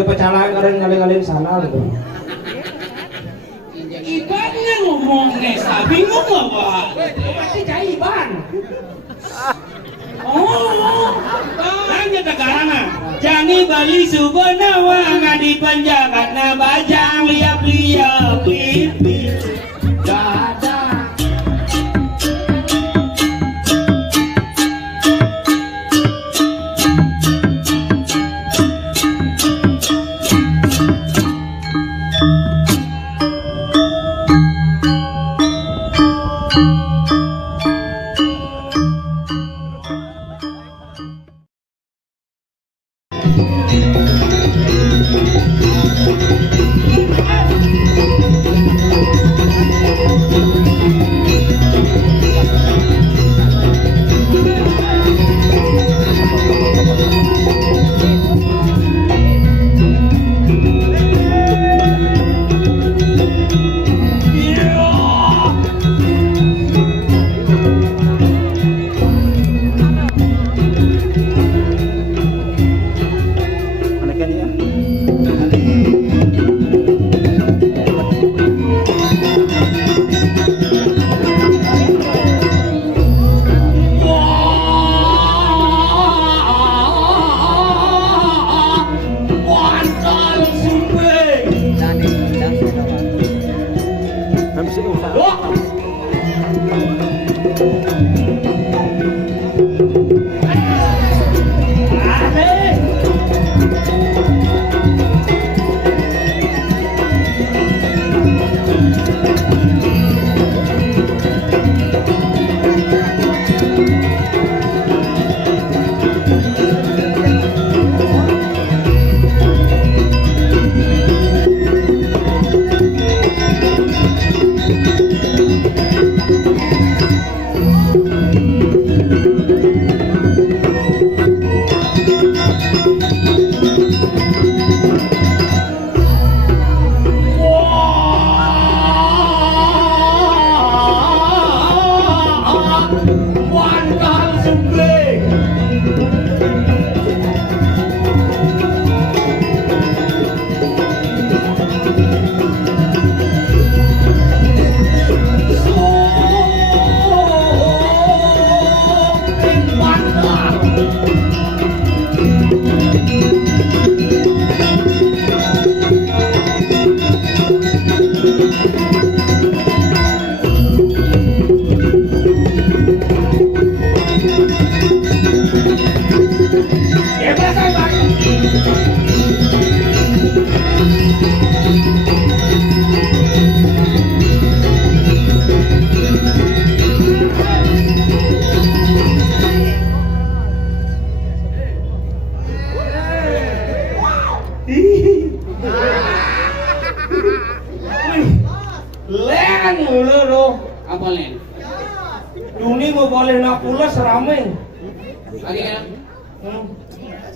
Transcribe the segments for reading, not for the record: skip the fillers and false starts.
Pecalang kalian ngaling-ngaling sana gitu. Ibannya ngomong Nesa, bingung gak Pak? Pasti jaiban. Oh, nanya tegarana. Jani Bali Subanawa ngadi panjagat na bajang liap-liap pipi. Dada.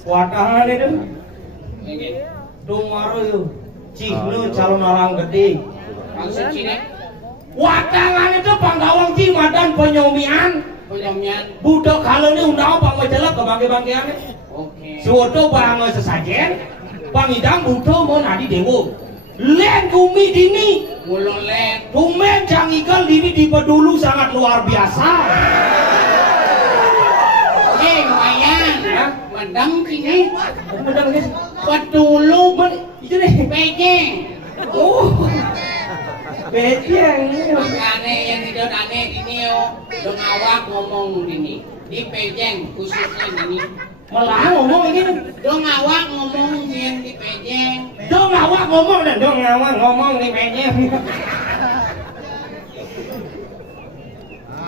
Watahan itu, Dumaro itu, Cihnu calon orang gede. Maksud Cine? Watangan itu panggawang cimadan penyomian. Budok kalau ini undang apa majalah kebangke-bangkean. Oke. Suatu barang sesajen, pangidang budo mau nadi dewo. Len umi dini, Mulo len. Tumen cangikan dini di pedulu sangat luar biasa. Lumayan. Medang sini. Medang guys. Pedulu. Itu nih. Pejeng. Oh. Pejeng. Makanya yang tidak aneh ini yo. Dong awak ngomong ini. Di pejeng khususnya ini. Malah ngomong ini. Dong awak ngomong yang di pejeng. Dong awak ngomong dan dong awak ngomong di pejeng.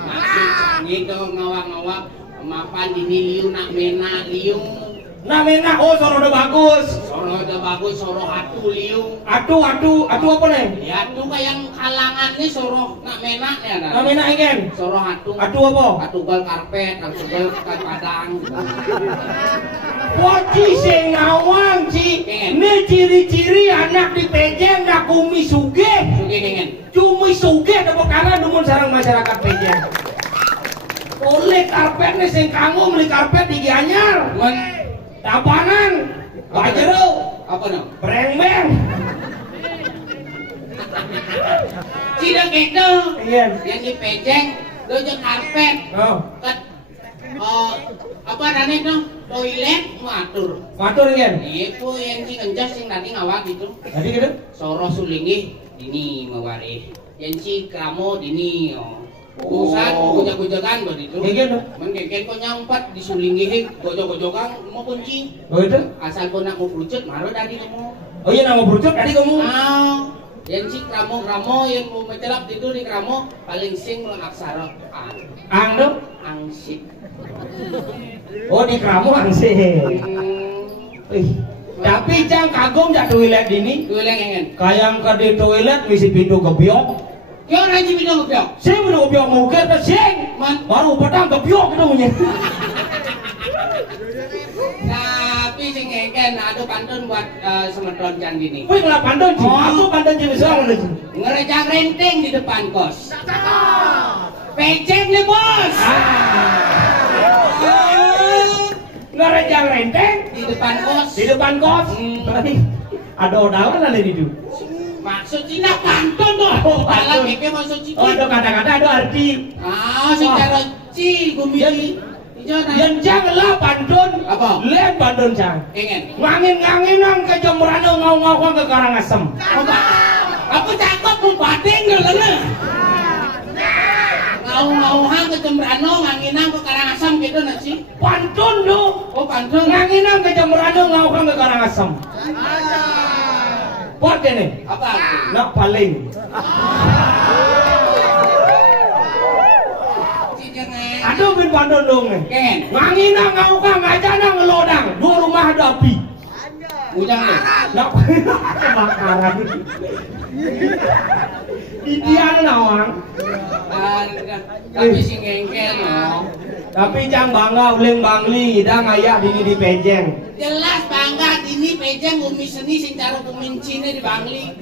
Maksud gitu ngawak-ngawak. Mapan ini liu nak mena liu. Nak mena oh soro udah bagus. Soro udah bagus soro hatu liu. Atu apa nih? Ya atu kayak kalangan nih soro nak mena ya. Nak mena igen. Soro hatu. Atu apa? Atu gol karpet, atu gol padang. Waci sing ngawang ci. Ini ciri-ciri anak di pejeng nak kumi sugih. Sugih dengan. Cumi sugih tepuk kanan dumun sarang masyarakat pejeng. Oleh karpet nih sing kanggo beli karpet di Gianyar. Tabanan Bajero. Apa no? Breng-beng. Tidak gitu. Iya. Yang di pejeng, lo jeung karpet. Oh. Ket apa rane no? Toilet matur. Matur kan? Itu yang si enjas sing tadi ngawak gitu. Tadi gitu? Soro sulingi dini mawari. Yang si kramo dini. Urusan gojak-gojakan begitu. Gitu. Mengkeken ko nyampat disulingi gojok-gojokan mau kunci. Oh itu? Asal ko nak mau kerucut maro tadi kamu. Oh iya nama berucut tadi kamu. Yang si kramo-kramo yang mau mencelap itu di kramo paling sing lo aksara ang. Ang dong? Angsik. Oh di kamu angsi. Tapi cang kagum jak toilet ini. Toilet engen. Kayang ke di toilet misi pintu gebyok. Yo nanti pintu gebyok. Sing pintu gebyok mungkin ke sing. Baru petang gebyok itu punya. Tapi sing engen ada pantun buat semedon can dini. Wih ngelak pantun sih. Aku pantun jenis orang sih. Ngerejak renteng di depan kos. Pecek nih bos. Ngerejak renteng Di depan kos. di depan kos. Ada odalan ada di situ. Maksud Cina pantun tuh. Oh, Dalam pantun. itu maksud Cina. Oh ada kata-kata ada arti. Secara ci gumi. Yang jang lah pantun. Apa? Lem pantun jang. Pengen. Ngangin-nganginan ke Jembrano ngau-ngau ke Karangasem. Aku cakep pun badeng dulu. Ngau-ngauhan ke Jembrano nganginang ke Karangasem gitu nasi. Pantun do. Oh pantun. Nganginan ke Jembrano ngau-ngau ke Karangasem. Pot ini. Apa? Nak paling. Aduh bin pantun dong nih. Pengen. Nganginan ngau-ngau ngajana ngelodang. Dua rumah ada api. Ujang nih. Nak kebakaran. Idian nawang. Tapi sing ngengkel no. Tapi cang bangga uling bangli ida ngayak dini di pejeng. Jelas bangga ini pejeng umi seni sing cara kumincine di Bangli.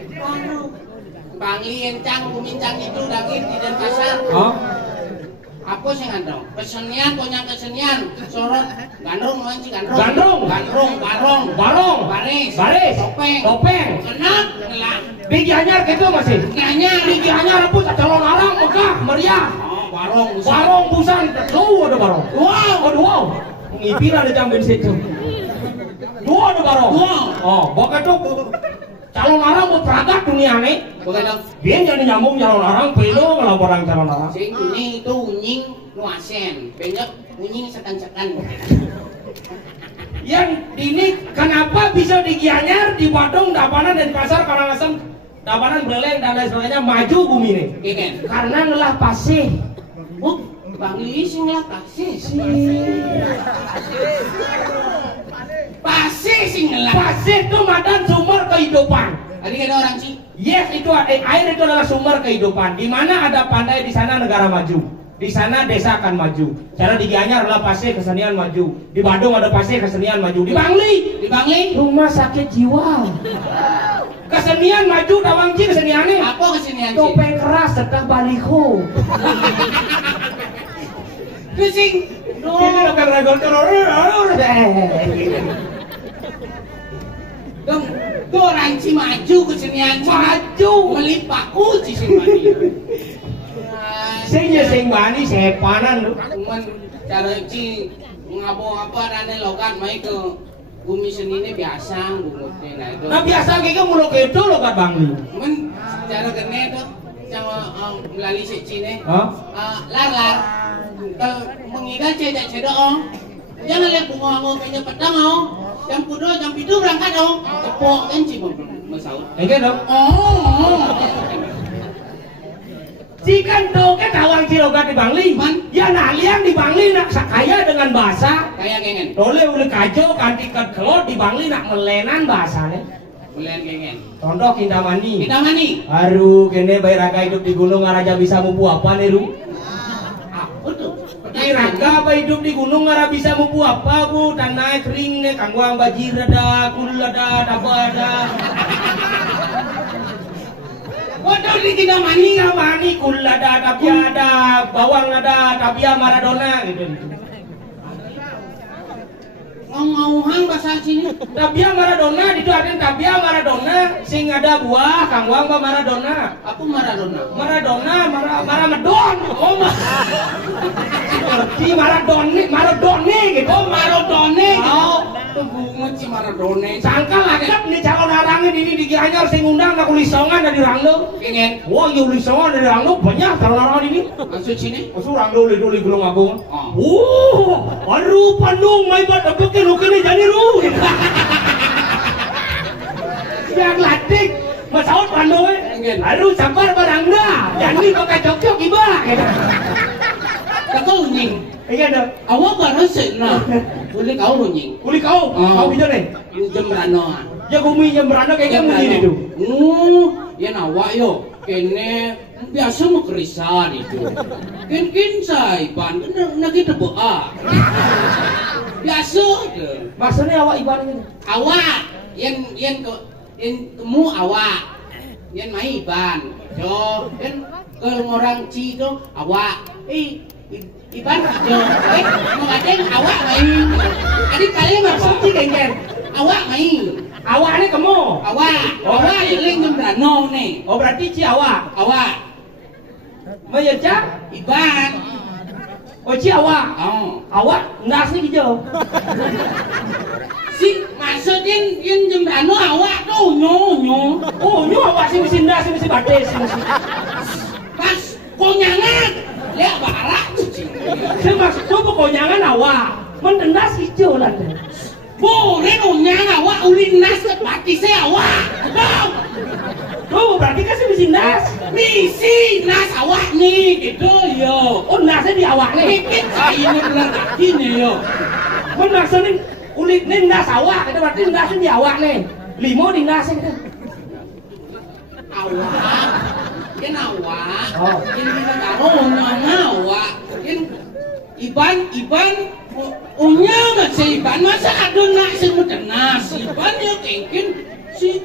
Bangli encang kumincang itu daging di Denpasar. Oh. Apa sing ngandong? Kesenian konyang kesenian. Sorot gandrung manci gandrung. Gandrung. Gandrung, barong. Barong. Baris. Baris. Topeng. Topeng. Kenap, ngelak. Di Gianyar gitu masih. Nanya. Di Gianyar pun calon arang megah meriah. Oh, barong. Barong busan. Tuh ada barong. Wow. Oh wow. Ngipir ada jam situ. Dua ada barong. Wow. Oh, pokoknya tuh calon arang mau peragat dunia nih. Bukan dong. Dia jadi nyambung calon arang, pelo ngelaporan calon arang. Sing kuning itu unying nuasen. Banyak unying sekan-sekan. Yang ini kenapa bisa di Gianyar, di Badung, Dapanan dan pasar Karangasem, Dapanan Beleng dan lain sebagainya maju bumi ini? Gini. Karena ngelah pasih. Oh, Bangli sing lah pasih. Pasih sing ngelah. Pasih itu madan sumber kehidupan. Tadi ada orang sih. Yes, itu air itu adalah sumber kehidupan. Di mana ada pantai di sana negara maju. Di sana desa akan maju. Karena di Gianyar adalah pasir kesenian maju. Di Badung ada pasir kesenian maju. Di Bangli, rumah sakit jiwa. Kesenian maju, Dawangci keseniannya. Apa kesenian sih? Topeng keras serta baliho. Pusing. Ini bukan regol Dong, tuh orang sih maju kesenian maju. melipaku sih sing mani. Sing bani sepanan lu. Cuman cara ci ngabo apa rane lokat mai ke bumi senine biasa bungutnya nah itu. Nah biasa kayak mulu gitu lo kan Bangli. Cuman cara kene tuh sama melalui si Cine. Hah? Lar mengikat cedok. Jangan lihat bunga ngomong kayaknya pedang jam 7 berangkat tepok kan sih masaud. Enggak dong. Oh. Jika doke tawang cilogat di Bangli, ya naliang di Bangli nak sakaya dengan bahasa. Kayak gengen. Dole uli kajo kanti kelot di Bangli nak melenan bahasanya. Melen gengen. Contoh Kintamani. Kintamani. Aduh, kene bayi raga hidup di gunung ngaraja bisa mupu apa nih Ru? Betul. Bayi raga bayi hidup di gunung ngara bisa mupu apa bu? Tanah kering nih, kangguang bajir ada, kul ada, daba ada. Waduh di Kintamani ngamani kul ada, tapi ada, bawang ada, tapi Maradona gitu. ngauhang bahasa sini. Tabia Maradona itu ada tabia Maradona sing ada buah kangwang ba Maradona. Aku Maradona. Maradon. Oh ngerti Maradone gitu. Oh Maradone. Oh, bunga si Maradone. sangka lakap nih calon arangnya ini di Gianyar sing undang aku lisongan dari Rangdo. Pengen. Wah, iya lisongan dari Rangdo banyak calon arang ini. Maksud sini? Masuk Rangdo li gulung agung. Oh. Aduh Pandung mai buat bekin ukini jadi lu. Yang latih masaut Pandung aduh sabar barangda. Jadi pakai cocok iba. Kau nying. Iya dong. Awak baru senang. Boleh kau nying. Uli kau hijau nih. Jam berano. Ya gumi jam berano kayak kamu gini tuh. Ya nawak yo. Kene biasa mau kerisa itu. Kin say ban nak kita boa. Biasa tu. Maksudnya awak ibaratnya. Awak yang kamu awak. Yang mai ban. Jo, kan orang Ci tu awak. Iban jo. Mengadeng awak mai. Adik kalian maksud Ci kan? Awak mai. Awak ni kamu. Awak yang jam berano ni. Oh berarti Ci awak. Meja Iban. Oh Ci awak. Oh. Awak ndas ni hijau. Si maksudnya yang jam berano awak tu nyo. Oh nyo awak si mesin ndas si mesin batis si mesin. Pas konyangan. Lihat barak tu Ci. Saya maksud tu konyangan awak. Mendendas hijau lah. Boleh konyangan awak ulin nas batis saya awak. Oh berarti kan si mesin ndas. Misi nas awak ni gitu yo. Oh nasnya di awak ni. Mikir saya ni benar lagi ni yo. Maksudnya kulit ni ndas awak. Itu berarti ndasnya di awak ni. Limo di ndasnya kita. Awak. Yang awak. Oh. Yang bilang kalau awak. Yang Iban unya nggak si Iban masa ada nak semudanas Iban ya kengkin si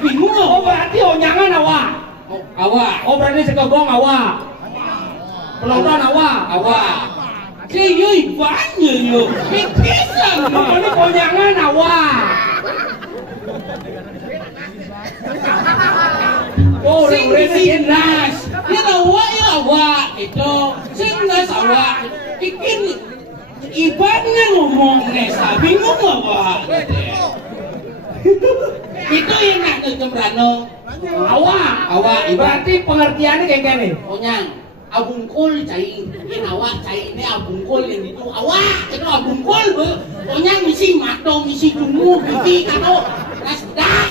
bingung Oh berarti onyangan awak. awak Oh berarti sekegong awak. Penonton awak. Kaya Iban ya yo pikisan Oh ini konyangan awak. Oh sing nas ya awak itu sing nas awak bikin Ibannya ngomong nesa bingung awak itu yang nak kembrano Awak. Berarti pengertiannya kayak gini. Onyang abungkul cai yang awak cai ini abungkul yang itu awak itu abungkul Onyang misi mato misi dungu bibi kado nasdak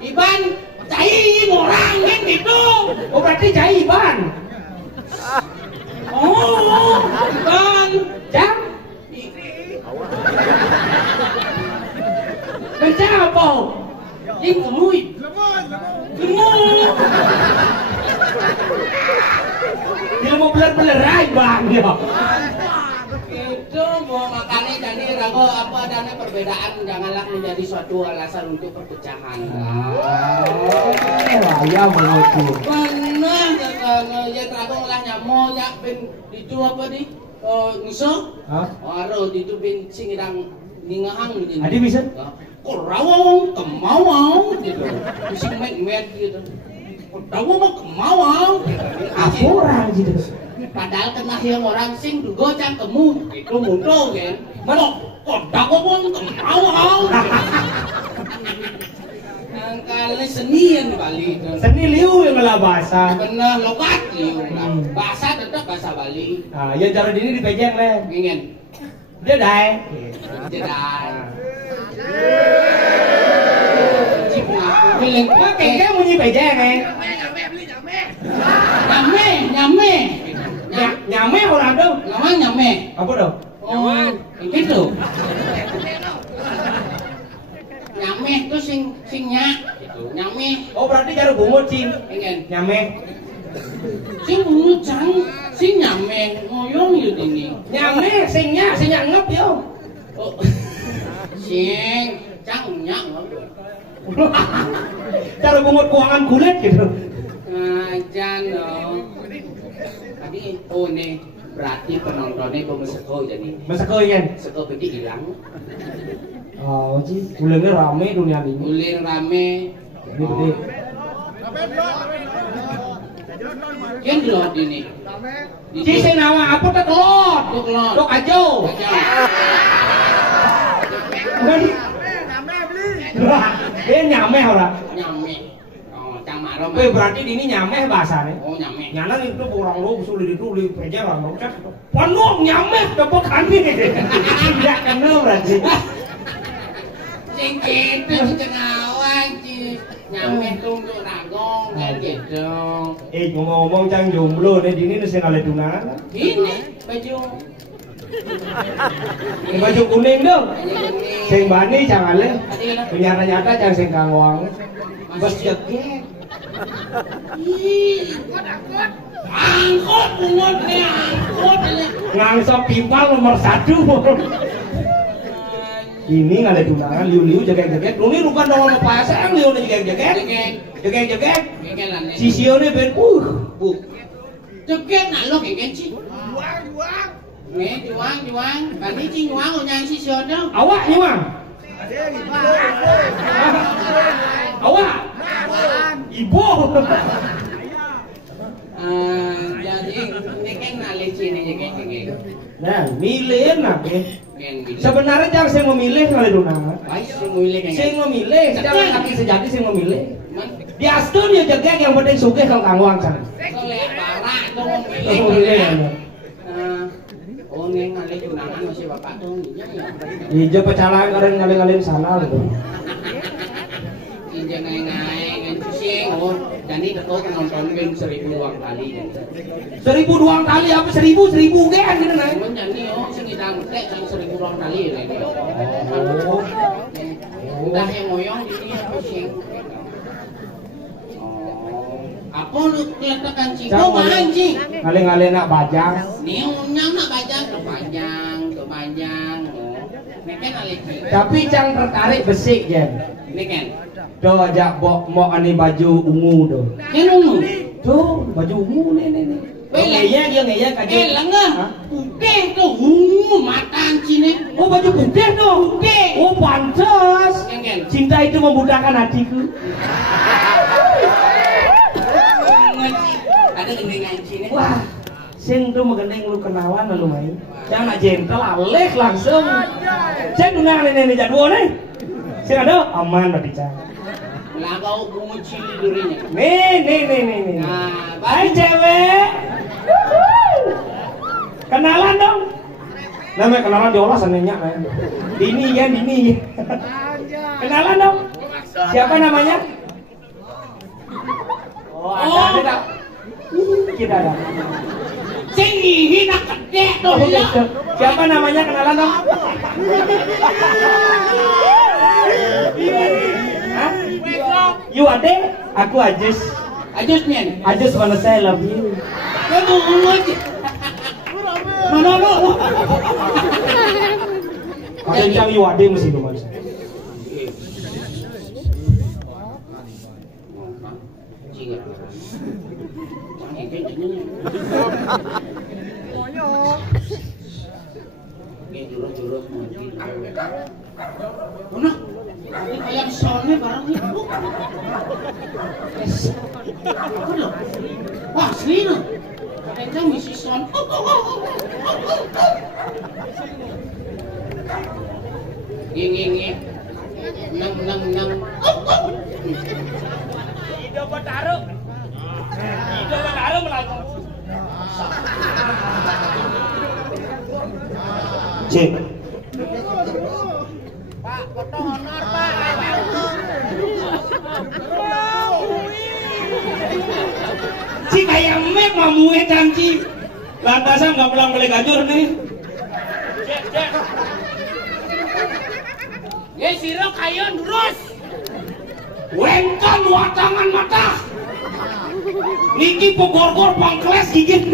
Iban cai orang kan gitu. Oh berarti cai Iban. Oh, Iban Jam. Mencang apa? Ini kemuy. Bila mau beler-belerai bang ya. Itu mau makannya jadi rago apa adanya perbedaan janganlah menjadi suatu alasan untuk perpecahan. Ya mau tu. Benar katanya ya rago lah nyamo ya ben itu apa di nguso? Aro itu ben singidang ningahang gitu. Adi bisa? Korawang kemawang gitu. Sing met gitu. Korawang kemawang. Apa orang gitu? Padahal kena yang orang sing dugo cangkemu itu mundo kan. Mana korawang kemawang. Kali seni yang Bali itu. Seni liu yang ngelah bahasa. Benar logat liu. Bahasa tetap bahasa Bali. Ah, ya cara ini dipejeng leh. Ingin. Dia dai. Jedai. Cip ngaku bilang Kayaknya bunyi pejeng Nyame. Nyame orang tu. Nama nyame. Apa tu? Oh, gitu. Nyame tu sing nyak gitu. Nyame. Oh berarti cara bungut cing. Ingin. Nyame. Sing ngucang sing nyame ngoyong yuk ini. Nyame singnya ngep yo. Oh. Sing cang nyak. Cara bungut keuangan kulit gitu. Ajan dong. Tadi oh nih Berarti penontonnya kok meseko jadi. Meseko kan? Seko berarti hilang. Oh, sih, ulangnya rame dunia ini. Ulir rame. Gede. Kian delot ini. Ci sing nawa apa teh telot? Telot. Tok ajo. Dia nyameh ora? Nyame. Oh, cang maro. Kowe berarti ini nyameh bahasane. Oh, nyame. Nyana itu orang lu sulit ditulis peja orang lu cak. Penuh nyameh tepuk kami. Tidak kenal berarti. Sing gitu sing awang ci. Nyame tunggu ragong kan gitu. Ngomong-ngomong cang jomblo nih dini sing ale tunangan. Ini baju. Ini baju kuning dong. Sing bani cang ale. Tadi Nyata-nyata cang sing kangwang. Bos jegek. Angkot bungotnya angkot. Ngangsok pimpal nomor 1. Ini ngale tunangan liu-liu jegek-jegek. Lu ini bukan dong sama pasang liu nih jegek-jegek. Jegek-jegek. Sisione ben Bu. Jegek nak lo kengken ci. Juang. Bani ci juang unyang sision dong. Awak nyuang. Awak. Ibu. Jadi ini kan nalih cini jegek. Nah, milih nak Kan gitu. sebenarnya jangan saya memilih ngale tunangan. Baik sing milih kengken. Saya memilih, jangan laki sejati saya memilih. Man, Di astun ya jegek yang penting sugih kang kangwang sana. soleh barak tuh Memilih memilih. ya. Oh, neng ngalih tunangan masih bapak tuh ya. Hijau pecalang ngalen sana gitu. Injak ngai kan pusing. Oh, jadi tetap nonton film 1000 kali. 1000 doang kali apa 1000 kan gitu nah. Cuman jadi oh sing idang tek sang 1000 kali ya. Oh. Udah yang ngoyong di sini pusing. Apa lu keletakan ciko anjing? Ngale nak bajang. Niunya nak bajang ke panjang. Oh. Neken alih. Tapi cang tertarik besik jen. Neken. Do ajak mau ani baju ungu do. Kenung. Tuh baju ungu nih. Ngeyek aja. Lengan. Putih tuh matan cine. Oh baju putih dong. Putih. Oh pantas. Neken. Cinta itu membudakkan hatiku. Ada gendingan cine. Wah, sing tuh mengendeng lu kenalan lu main. Jangan nak jentel alek langsung. Saya tunangan ini jadwal nih. Sing ada aman berarti cang. Lah kau bungu cili durinya. Nih. Nah, Hai cewek. Kenalan dong. Namanya kenalan diolah senenya kan. Dini. Kenalan dong. Siapa namanya? Oh, ada. Kita ada. Sing ihi nak gede tuh ya. Siapa namanya kenalan dong? Hah? You Ade, aku Ajis. Ajusnya. I just wanna say I love you. Kamu ngomong. No. Kencang You Ade mesti lu mas. Jurus mana? Ini kayak soalnya barang itu. Wah, asli loh. Kayaknya misi son. Nging. Nang. Ido bataru melakukan. Cek. Pak, foto honor, Pak. Ci kayak mek mamunya canci. Lantasan nggak pulang balik gajur nih. Cek. Ya siro kayon terus. Wengkan watangan mata. Niki pogor-gor pangkles gigit.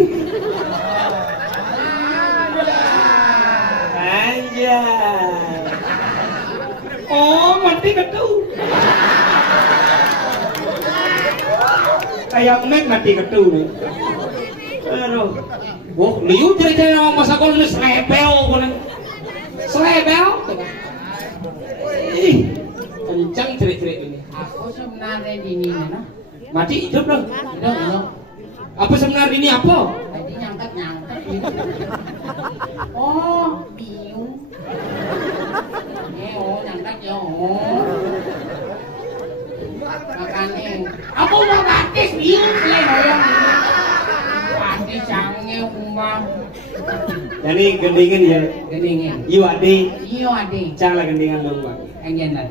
Anjay. Oh, mati ketu. Kayak mek mati ketu. Aduh. Wah, liu ceritanya nama masa kau ini selebel kau selebel. Ih, kencang cerit-cerit ini. Aku sebenarnya dini mana? Mati hidup dong. Hidup. Apa sebenarnya ini apa? Tadi nyangkat gitu. Oh, biu. Nyangkat ya. Makanya aku mau batis biu selain orang. Batis canggih rumah. Jadi gendingin ya. Gendingin. Iya ade. Iya ade. Canglah gendingan dong bang. Enjenan.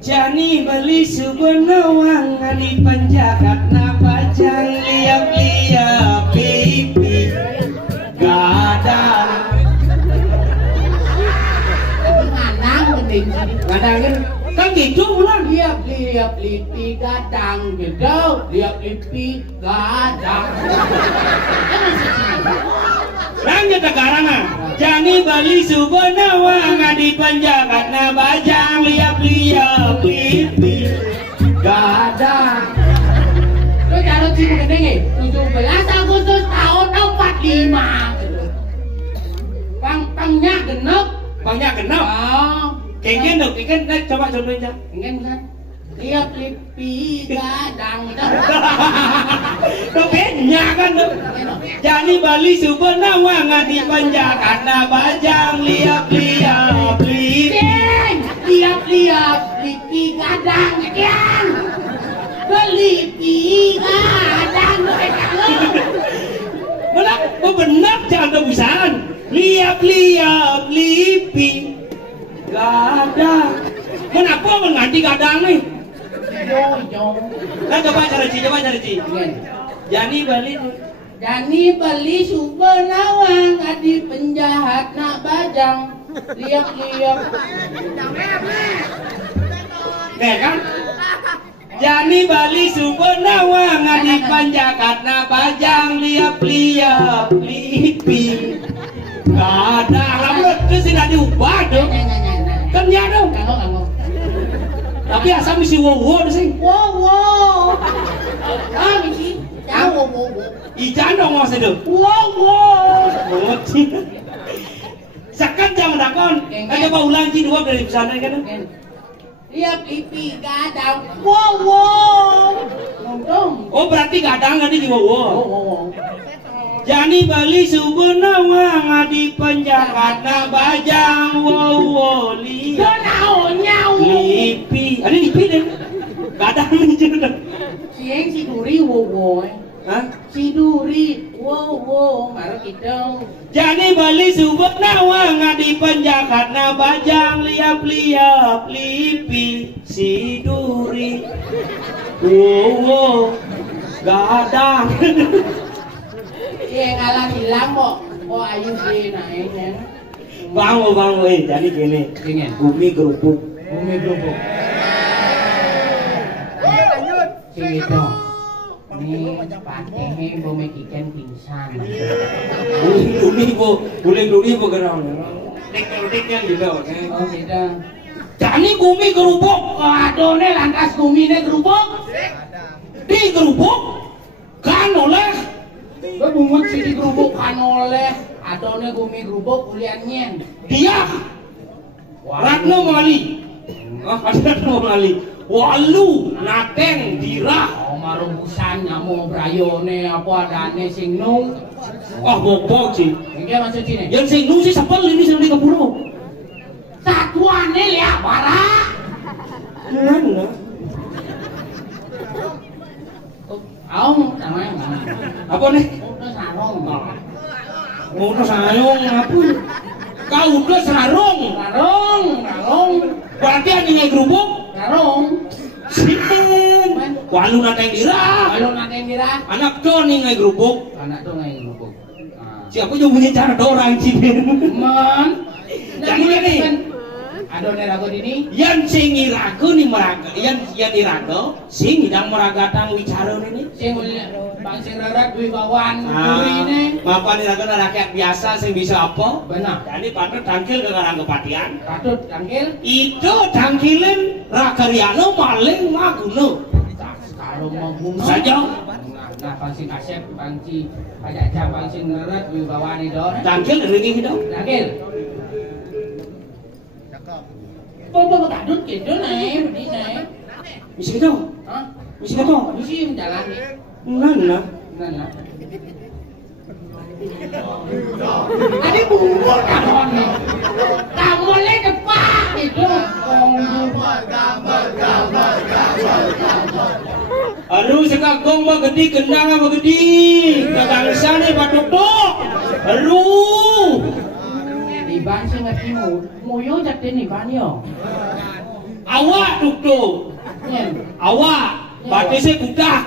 Jani beli sebenawang di penjagat napajang liap-liap pipi gadang. Nganang gending. Gadangin kan gitu ulang. Liap-liap lipi gadang gitu. Liap-lipi gadang. Lanjut sekarang Jani bali subanawa ngadi penjagat na bajang liap-liap pipi gadang. Lo calon cium gendeng 17 Agustus tahun 45. Pangnya genep. Pangnya genep. Oh. Kengken dong, kengken coba contohin aja. Kengken kan? Liap lipi gadang. Kengkennya kan dong. Jani bali subanawa ngadi penjagat na bajang liap-liap pipi. Liap-liap lipi gadang kan? Lipi gadang. Malah benar jangan kebusan. Liap-liap lipi gadang. Kenapa mengganti gadang nih? Yo. Nah coba cari Ci. Jani bali subhanawang adi penjahat nak bajang liap-liap. Nih kan? Jani bali subhanawang adi penjahat nak bajang liap-liap lipi gadang. Lalu itu sih nggak diubah dong. Kan ya dong. Kanggo. Tapi asal misi wowo sih. Wow. Ah, misi. Ya wow. Ijan dong mas itu. Wow. Mengerti. Sekat jangan dakon. Kan coba ulang Ci dua dari sana kan. Liap lipi gadang. Wow. Ngomong. Oh berarti gadang tadi di wowo. Wow. Jani bali subanawa ngadi penjagat na bajang wowo li. Nyau. Lipi. Ada lipi deh. Gadang nih juga. Sieng si duri wow. Hah? Si duri wow. Marah kita. Jani bali subanawa ngadi penjagat na bajang liap-liap lipi si duri wowo gadang. Iya ngalah hilang kok. Oh ayu sih naiknya. Bangun jadi gini. Ingin. Bumi gerubuk. Sing itu. Ini pakai bumi kiken pingsan. Bumi bu gerang. Tek-teknya gitu. Oh gitu. Jadi bumi gerubuk. Aduh nih lantas bumi nih gerubuk. Di gerubuk kan oleh. Gue bungut sih di gerubuk kan oleh. Aduh nih bumi gerubuk kuliahnya. Dia. Ratno Mali. Ratno Mali. Walu nateng dirah. Oh marumbusan nyamu brayone apa adane sing nung. Wah bobok sih. Iki maksud sini. Yang sing nung sih sapel ini sing di Kapuro. Satuane liat bara. Mana? Namanya mana? Apa nih? Udah sarung. Udah sayung apa? Kau udah sarung. Sarung. Berarti anjingnya gerubuk. Sarung. Sinten. Walu nateng dirah. Kalau nanti mira. Anak Doni ngai gerubuk. Anak tuh nggak gerubuk. Siapa yang punya cara dorang cipin? Man. Jadi gini. Aduh nerago ini. Yang sing irago ni meraga, yang irago, sing hidang meraga tang wicara ini. Sing bang sing rarat wibawan duri ini. Mapan irago rakyat biasa sing bisa apa? Benar. Jadi patut tangkil ke garang kepatian. Patut tangkil. Itu tangkilin rakaryano maling maguno. Kalau mau bunuh Saja. Nah, pangsing kasep, pangci pajaja, pangsing neret, wibawa ni do. Tangkil ringi hidup. Tangkil. Kok kadut gitu naik, berdiri naik. Misi gitu. Hah? Misi gitu. Misi jalan nih. Nana. Nana. Tadi bubur kamon nih. Kamonnya cepat itu. Gambar. Aduh sekagong mah gede, kendang mah gede. Kagangsa nih batuk tok. Aduh. Iban sih ngerti muyo jadi nih ban yo. Awak tuk. Nyen. Awak. Batik saya kudang.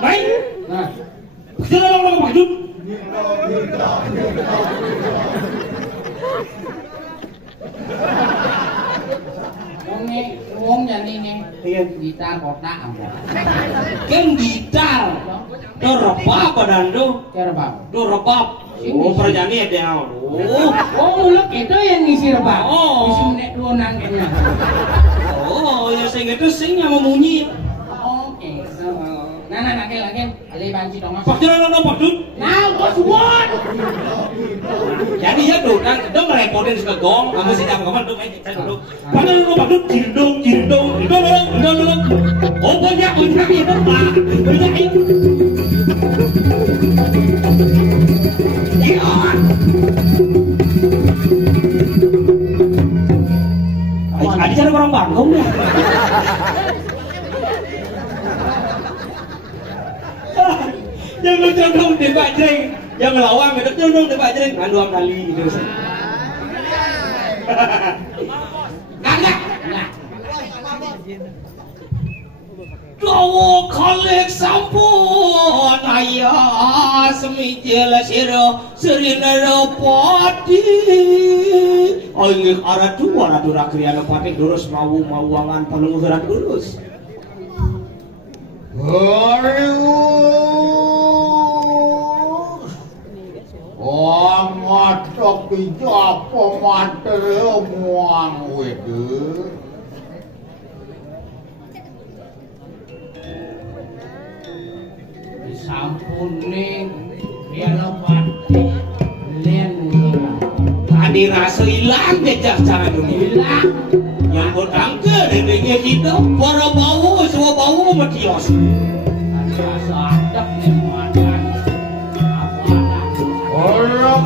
Baik. Nah. Kita orang maju. Wong jadi nih. Iya. Gitar kotak apa? Kan gitar. Do rebab badan do. Rebab. Do rebab. Oh perjanjian dia. Oh mulut itu yang ngisi rebab. Oh. Ngisi menek lunan kayaknya. Oh ya sing itu sing yang memunyi. Oke. Nah, lagi. Ali banci dong. Pak jalan Pak Dut. Nah, kok suwon. Jadi ya tuh, kan dong repotin sekegong, kamu sih jangan kamu tuh main saya dulu. Padahal lu Pak Dut cindong. Oh banyak itu Pak. Banyak. Ya. Adi cara orang Bandung ya. Yang lu condong di bajreng, yang melawang itu condong di bajreng, kan 2 kali gitu. Enggak. Dawa kalek sampun ayah semijil sirina pati. Aing aratu rakriana pati durus mau wangan panunguran durus. Matok iki apa matere muang wede. Sampune biana pati len Tadi rasa hilang jejak cara dunia. hilang. Yang bertangga dedeknya kita para bau semua bau matios. Rasa adab nih makan. Apa ada? Orang